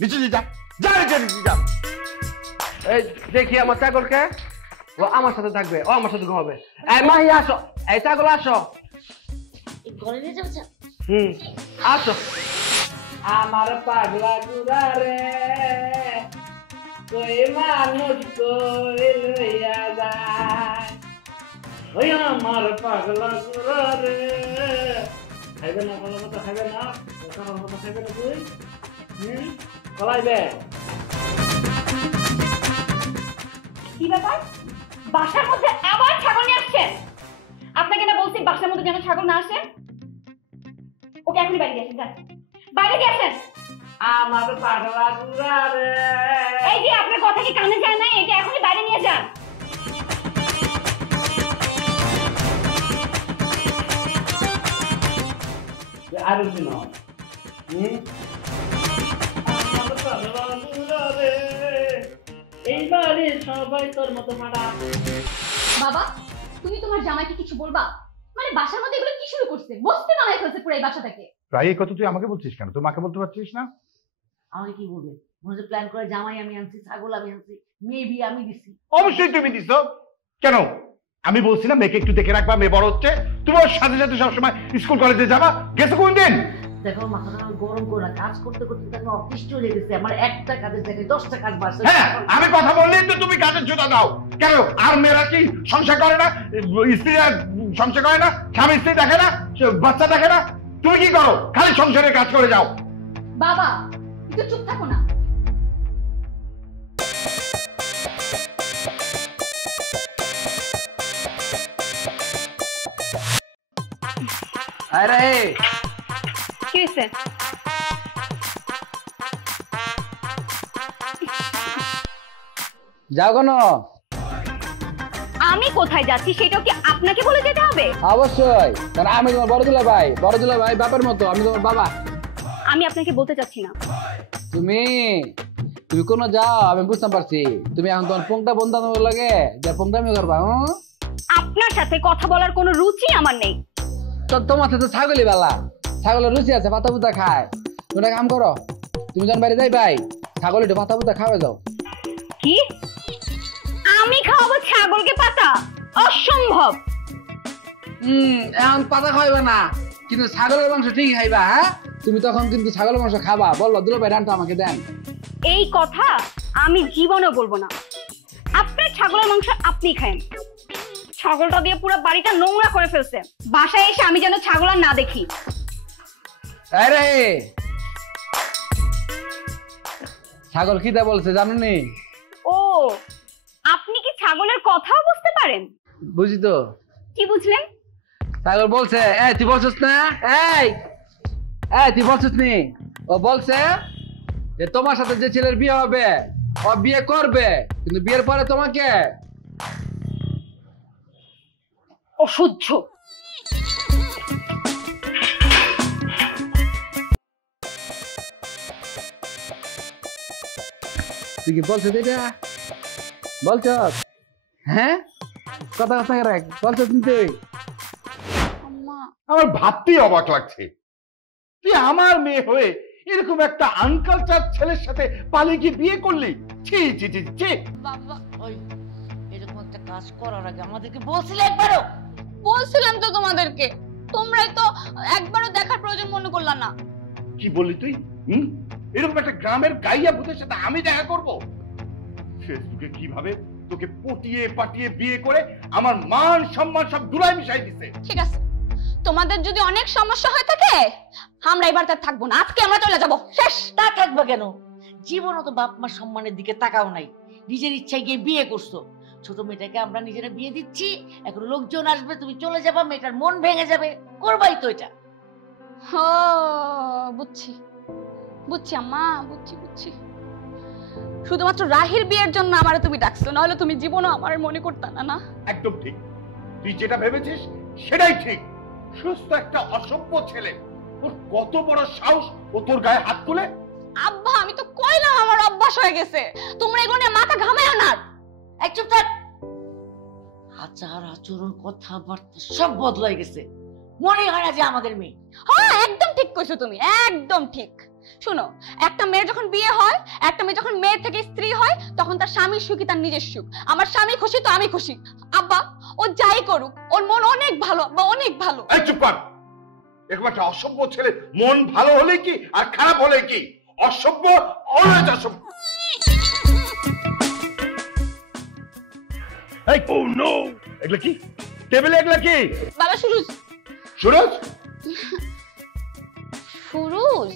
নিচে যা, যা নিচে যা। এই দেখি আমার ছাগলকে, ও আমার সাথে থাকবে, ও আমার সাথে ঘুমাবে। এই মাহি আসো, এই ছাগল আসো। ঘরে নিয়ে যাচ্ছে। আসো। আমার পাগলা গুড়া রে কই মানুষ করে লইয়া যায়, ওই আমার পাগলা গুড়া রে। খাইবে না কলার মতো, খাইবে না কলার মতো, খাইবে না তুই? কলাইবে? কি ব্যাপার, বাসার মধ্যে আবার ছাগল নিয়ে আসছেন? আপনাকে না বলছি বাসার মধ্যে যেন ছাগল না আসে। ওকে এখনই বাইরে দিয়ে আসেন, যান বাইরে দিয়ে আসেন। আমার পাগলা গুড়া রে। এই যে আপনার কথা কি কানে যায় না? এটা এখনই বাইরে নিয়ে যান। আর শুনো, আমার পাগলা গুড়া রে, এই বাড়ির সবাই তোর মতো মারা। বাবা, তুমি তোমার জামাইকে কিছু বলবা? মানে বাসার মধ্যে এগুলো কি শুরু করছে? বসতে বানাই ফেলছে পুরো এই বাসাটাকে। প্রায় এই কথা তুই আমাকে বলছিস কেন? তোর মাকে বলতে পারছিস না? আমাকে কি বলবে? মনে প্ল্যান করে জামাই আমি আনছি, ছাগল আমি আনছি, মেয়ে বিয়ে আমি দিছি। অবশ্যই তুমি দিছো। কেন? আমি বলছি না মেয়েকে একটু দেখে রাখবা, মেয়ে বড় হচ্ছে, তুমি ওর সাথে সাথে সবসময় স্কুল কলেজে যাবা। গেছো কোন দিন? দেখো মাথাটা গরম করে না, কাজ করতে করতে আমি অতিষ্ঠ হয়ে গেছে। আমার একটা কাজের জায়গায় 10টা কাজ বাড়ছে। হ্যাঁ, আমি কথা বললেই তো তুমি কাজের জোতা দাও। কেন? আর মেয়েরা কি সংসার করে না? স্ত্রীরা সংসার করে না? স্বামী স্ত্রী দেখে না? বাচ্চা দেখে না? তুমি কি করো? খালি সংসারের কাজ করে যাও। বাবা, একটু চুপ থাকো না। আরে কি হয়েছে? যাও কেন? আমি কোথায় যাচ্ছি সেটাও কি আপনাকে বলে যেতে হবে? অবশ্যই, কারণ আমি তোমার বড় দুলা ভাই বাপের মতো, আমি তোমার বাবা। আমি আপনাকে বলতে চাচ্ছি না। তুমি তুমি কোন যাও, আমি বুঝতে পারছি। তুমি এখন তোমার পোংটা বন্ধু লাগে যে পোংটামি করবা। আপনার সাথে কথা বলার কোনো রুচি আমার নেই। তো তোমার সাথে ছাগলই বালা, ছাগলের রুচি আছে, পাতা পুতা খায়। তুমি একটা কাম করো, তুমি যখন বাইরে যাই ভাই, ছাগল একটু পাতা পুতা খাওয়া যাও। কি? আমি খাওয়াবো ছাগলকে পাতা? অসম্ভব। এখন পাতা খাইবা না, কিন্তু ছাগলের মাংস ঠিকই খাইবা। হ্যাঁ, তুমি তখন কিন্তু ছাগলের মাংস খাবা। বললো দুলো ভাই রানটা আমাকে দেন। এই কথা আমি জীবনেও বলবো না। আপনার ছাগলের মাংস আপনি খায়েন। ছাগলটা দিয়ে পুরো বাড়িটা নোংরা করে ফেলছে। বাসায় এসে আমি যেন ছাগল আর না দেখি। আরে ছাগল কি তা বলছে জানেননি? ও, আপনি কি ছাগলের কথাও বুঝতে পারেন? বুঝি তো। কি বুঝলেন? ছাগল বলছে, এই তুই বলছিস না, এই তুই বলছিস নি? ও বলছে যে তোমার সাথে যে ছেলের বিয়ে হবে ও বিয়ে করবে, কিন্তু বিয়ের পরে তোমাকে অসহ্য। তুই কি বলছিস এটা? বলছ? হ্যাঁ, কথা কথা রাখ, বলছিস তুই? আমার ভাবতেই অবাক লাগছে, তুই আমার মেয়ে হয়ে এরকম একটা আনকালচার ছেলের সাথে পালিয়ে গিয়ে বিয়ে করলি। ছি ছি ছি ছি। বাবা, ওই এরকম একটা কাজ করার আগে আমাদেরকে বলছিলে একবারও? বলছিলাম তো তোমাদেরকে, তোমরাই তো একবারও দেখার প্রয়োজন মনে করলা না। কি বললি তুই? এরকম একটা গ্রামের গাইয়া ভূতের সাথে আমি দেখা করব? ফেসবুকে কিভাবে তোকে পটিয়ে পাটিয়ে বিয়ে করে আমার মান সম্মান সব ধুলাই মিশাই দিছে। ঠিক আছে, তোমাদের যদি অনেক সমস্যা হয়ে থাকে আমরা এবার তার থাকবো না, আজকে আমরা চলে যাব। শেষ। তা থাকবে কেন? জীবনও তো বাপ মার সম্মানের দিকে তাকাও নাই, নিজের ইচ্ছায় গিয়ে বিয়ে করছো। ছোট মেয়েটাকে আমরা নিজেরা বিয়ে দিচ্ছি, এখন লোকজন আসবে, তুমি চলে যাবা, মেয়েটার মন ভেঙে যাবে, করবাই তো এটা। ও বুঝছি বুঝছি আম্মা, বুঝছি। শুধুমাত্র রাহির বিয়ের জন্য আমারে তুমি ডাকছো, নাহলে তুমি জীবনও আমার মনে করতে না। না, একদম ঠিক, তুই যেটা ভেবেছিস সেটাই ঠিক। সুস্থ একটা অসভ্য ছেলে, ওর কত বড় সাহস ও তোর গায়ে হাত তুলে। আব্বা আমি তো কইলাম আমার অভ্যাস হয়ে গেছে, তোমরা এগুলো নিয়ে মাথা ঘামায়ো না। এক চুপ থাক। আচার আচরণ কথাবার্তা সব বদলাই গেছে, মনে হয় না যে আমাদের মেয়ে। হ্যাঁ একদম ঠিক কইছো তুমি, একদম ঠিক। শুনো, একটা মেয়ের যখন বিয়ে হয় একটা মেয়ে যখন মেয়ে থেকে স্ত্রী হয় তখন তার স্বামীর সুখই তার নিজের সুখ। আমার স্বামী খুশি তো আমি খুশি। আব্বা ও যাই করুক, ওর মন অনেক ভালো আব্বা, অনেক ভালো। এই চুপ কর। এরকম একটা অসভ্য ছেলে মন ভালো হলে কি আর খারাপ হলে কি? অসভ্য, অলওয়েজ অসভ্য। এই ও নো, এগুলা কি টেবিলে? এগুলা কি? বাবা সুরুজ। সুরজ? সুরুজ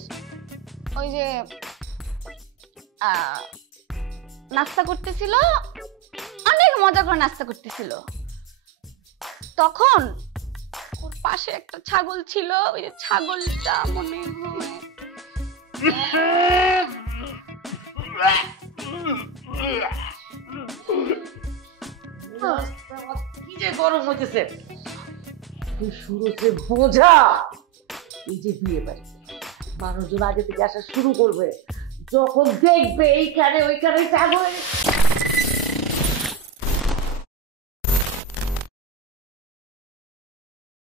ওই যে নাস্তা করতেছিল, অনেক মজা করে নাস্তা করতেছিল, তখন ওর পাশে একটা ছাগল ছিল, ওই যে ছাগলটা মনে হয় কি যে গরম হইতেছে, তুই শুরুতে বোঝা। এই যে বিয়ে বাড়ি মানুষজন আগে থেকে আসা শুরু করবে, যখন দেখবে এইখানে ওইখানে ছাগল